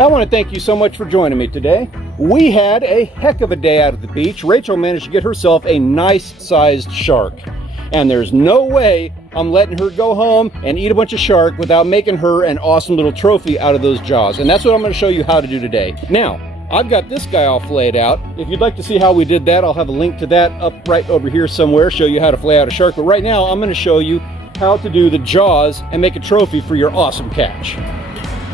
I want to thank you so much for joining me today. We had a heck of a day out at the beach. Rachel managed to get herself a nice-sized shark. And there's no way I'm letting her go home and eat a bunch of shark without making her an awesome little trophy out of those jaws. And that's what I'm going to show you how to do today. Now, I've got this guy all filleted out. If you'd like to see how we did that, I'll have a link to that up right over here somewhere, show you how to fillet out a shark. But right now, I'm going to show you how to do the jaws and make a trophy for your awesome catch.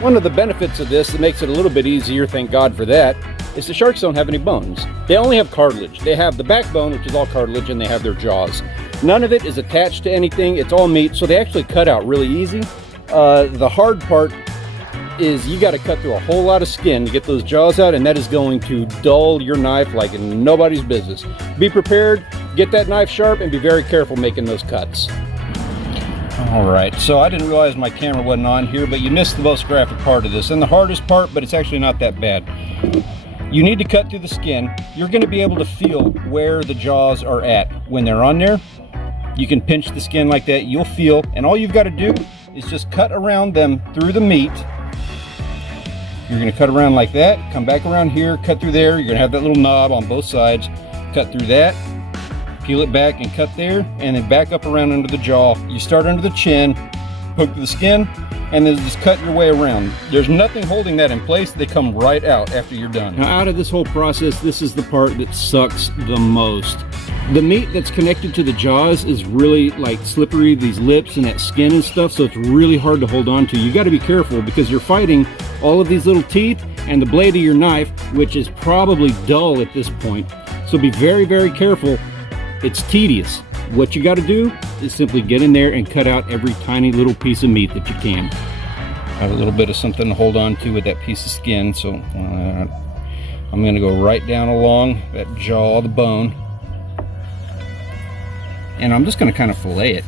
One of the benefits of this that makes it a little bit easier, thank God for that, is the sharks don't have any bones. They only have cartilage. They have the backbone, which is all cartilage, and they have their jaws. None of it is attached to anything. It's all meat, so they actually cut out really easy. The hard part is you got to cut through a whole lot of skin to get those jaws out, and that is going to dull your knife like nobody's business. Be prepared, get that knife sharp, and be very careful making those cuts. Alright, so I didn't realize my camera wasn't on here, but you missed the most graphic part of this, and the hardest part, but it's actually not that bad. You need to cut through the skin. You're going to be able to feel where the jaws are at. When they're on there, you can pinch the skin like that, you'll feel, and all you've got to do is just cut around them through the meat. You're going to cut around like that, come back around here, cut through there. You're going to have that little knob on both sides. Cut through that, peel it back and cut there, and then back up around under the jaw. You start under the chin, hook to the skin, and then just cut your way around. There's nothing holding that in place. They come right out after you're done. Now, out of this whole process, this is the part that sucks the most. The meat that's connected to the jaws is really like slippery, these lips and that skin and stuff, so it's really hard to hold on to. You got to be careful because you're fighting all of these little teeth and the blade of your knife, which is probably dull at this point. So be very, very careful. It's tedious. What you got to do is simply get in there and cut out every tiny little piece of meat that you can. Have a little bit of something to hold on to with that piece of skin, so I'm going to go right down along that jaw, the bone, and I'm just going to kind of fillet it.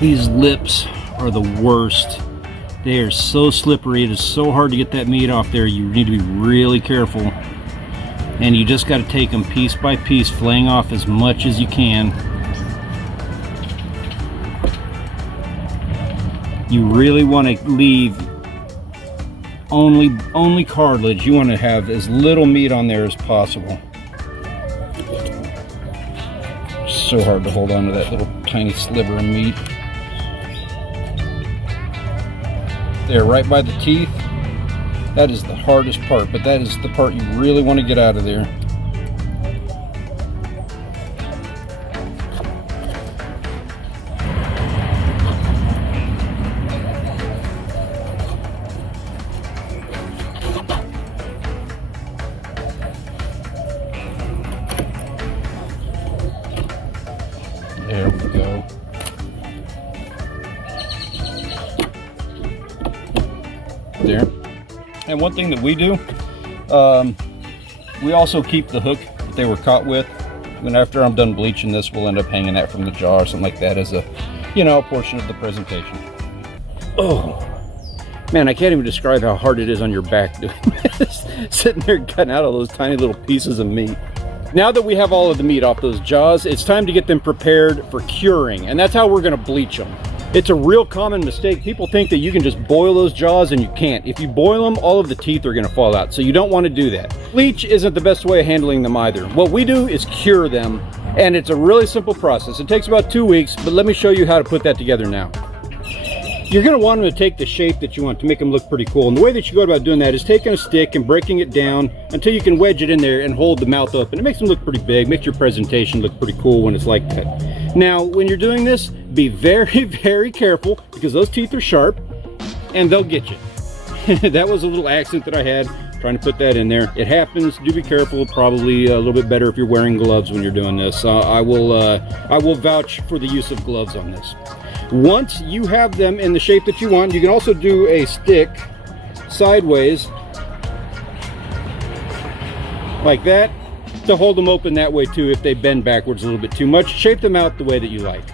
These lips are the worst. They are so slippery. It is so hard to get that meat off there. You need to be really careful. And you just got to take them piece by piece, flaying off as much as you can. You really want to leave only cartilage. You want to have as little meat on there as possible. So hard to hold on to that little tiny sliver of meat. There, right by the teeth. That is the hardest part, but that is the part you really want to get out of there. There we go. There. And one thing that we do, we also keep the hook that they were caught with. And after I'm done bleaching this, we'll end up hanging that from the jaw or something like that as a, a portion of the presentation. Oh, man, I can't even describe how hard it is on your back doing this. Sitting there cutting out all those tiny little pieces of meat. Now that we have all of the meat off those jaws, it's time to get them prepared for curing. And that's how we're going to bleach them. It's a real common mistake. People think that you can just boil those jaws, and you can't. If you boil them, all of the teeth are going to fall out, so you don't want to do that. Bleach isn't the best way of handling them either. What we do is cure them, and it's a really simple process. It takes about 2 weeks, but let me show you how to put that together now. You're going to want them to take the shape that you want to make them look pretty cool. And the way that you go about doing that is taking a stick and breaking it down until you can wedge it in there and hold the mouth open. It makes them look pretty big, makes your presentation look pretty cool when it's like that. Now, when you're doing this, be very, very careful because those teeth are sharp and they'll get you. That was a little accident that I had trying to put that in there. It happens. Do be careful. Probably a little bit better if you're wearing gloves when you're doing this. I will vouch for the use of gloves on this. Once you have them in the shape that you want, you can also do a stick sideways like that to hold them open that way too if they bend backwards a little bit too much. Shape them out the way that you like.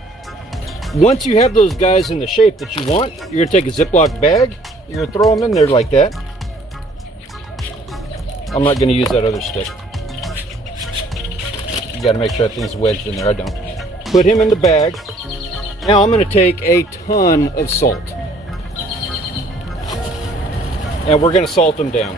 Once you have those guys in the shape that you want, you're going to take a Ziploc bag, You're gonna throw them in there like that. I'm not gonna use that other stick. You gotta make sure that thing's wedged in there. I don't. Put him in the bag. Now I'm gonna take a ton of salt. And we're gonna salt them down.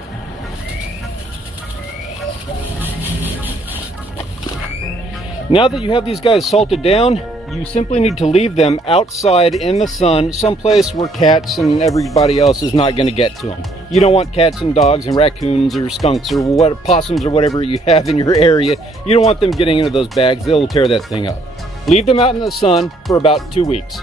Now that you have these guys salted down, you simply need to leave them outside in the sun, someplace where cats and everybody else is not going to get to them. You don't want cats and dogs and raccoons or skunks or what, possums or whatever you have in your area. You don't want them getting into those bags. They'll tear that thing up. Leave them out in the sun for about 2 weeks.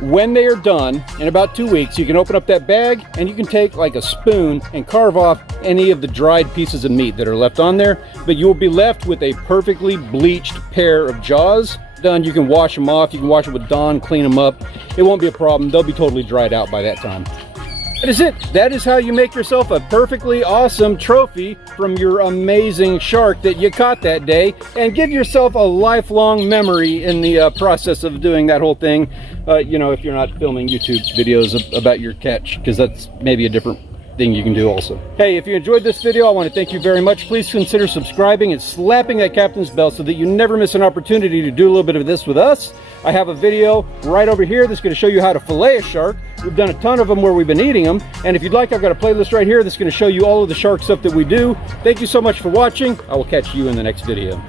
When they are done, in about 2 weeks, you can open up that bag and you can take like a spoon and carve off any of the dried pieces of meat that are left on there, but you will be left with a perfectly bleached pair of jaws. Done. You can wash them off. You can wash them with Dawn, clean them up. It won't be a problem. They'll be totally dried out by that time. That is it. That is how you make yourself a perfectly awesome trophy from your amazing shark that you caught that day, and give yourself a lifelong memory in the process of doing that whole thing. You know, if you're not filming YouTube videos about your catch, because that's maybe a different thing you can do also. Hey, if you enjoyed this video, I want to thank you very much. Please consider subscribing and slapping that captain's bell so that you never miss an opportunity to do a little bit of this with us. I have a video right over here that's going to show you how to fillet a shark. We've done a ton of them where we've been eating them, and if you'd like, I've got a playlist right here that's going to show you all of the shark stuff that we do. Thank you so much for watching. I will catch you in the next video.